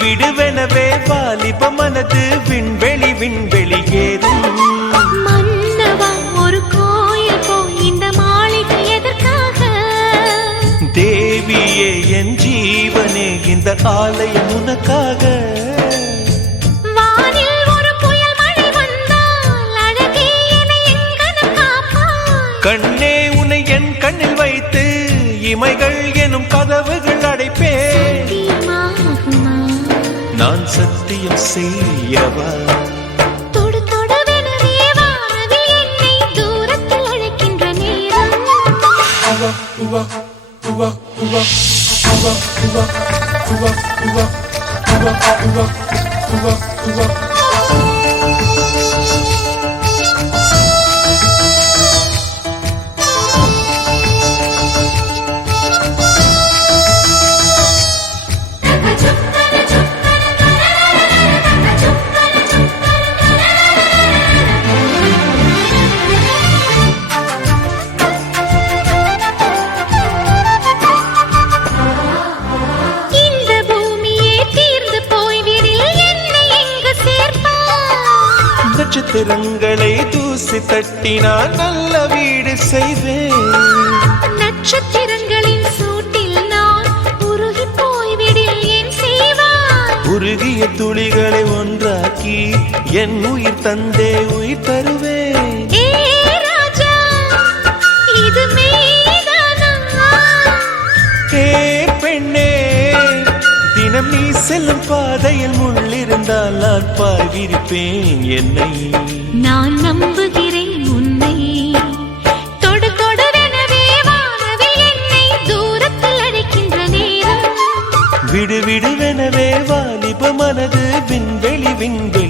விடுவெனவே வாலிப மனது விண்வெளி விண்வெளி ஏறும். மன்னவா ஒரு கோயில் போய் இந்த மாளிகை எதற்காக? தேவியே என் ஜீவனே இந்த ஆலயம் உனக்காக. வானில் ஒரு புயல் மழை வந்தால் அழகே என்னை எங்கனம் காப்பாய். கண்ணே உன்னை என் கண்ணில் வைத்து இமைகள் எனும் கதவுகள் அடைப்பேன். சத்தியமாகுமா? நான் சத்தியம் செய்யவா? தொடு தொடுவெனவே வானவில் என்னை தூரத்தில் அழைக்கின்ற நேரம். இந்த பூமியே தீர்ந்து போய்விடில் என்னை எங்கு சேர்ப்பாய்? நட்சத்திரங்களை தூசி தட்டினால் நல்ல வீடு செய்வேன். நட்சத்திரங்களின் சூட்டில் நான் உருகி போய்விடில் என் செய்வாய்? உருகிய துளிகளை ஒன்றாக்கி என் உயிர் தந்தே உயிர் தருவேன். ஏ ராஜா, இது மெய்தானா? ஏ பெண்ணே, தினம் நீ செல்லும் பாதையில் முள்ளிருந்தால் நான் பாய்விருப்பேன் என்னை. நான் நம்புகிறேன் உன்னை. தொடு தொடுவெனவே வானவில் என்னை தூரத்தில் அழைக்கின்ற நேரம். விடுவெனவே வாலிப மனது விண்வெளி விண்வெளி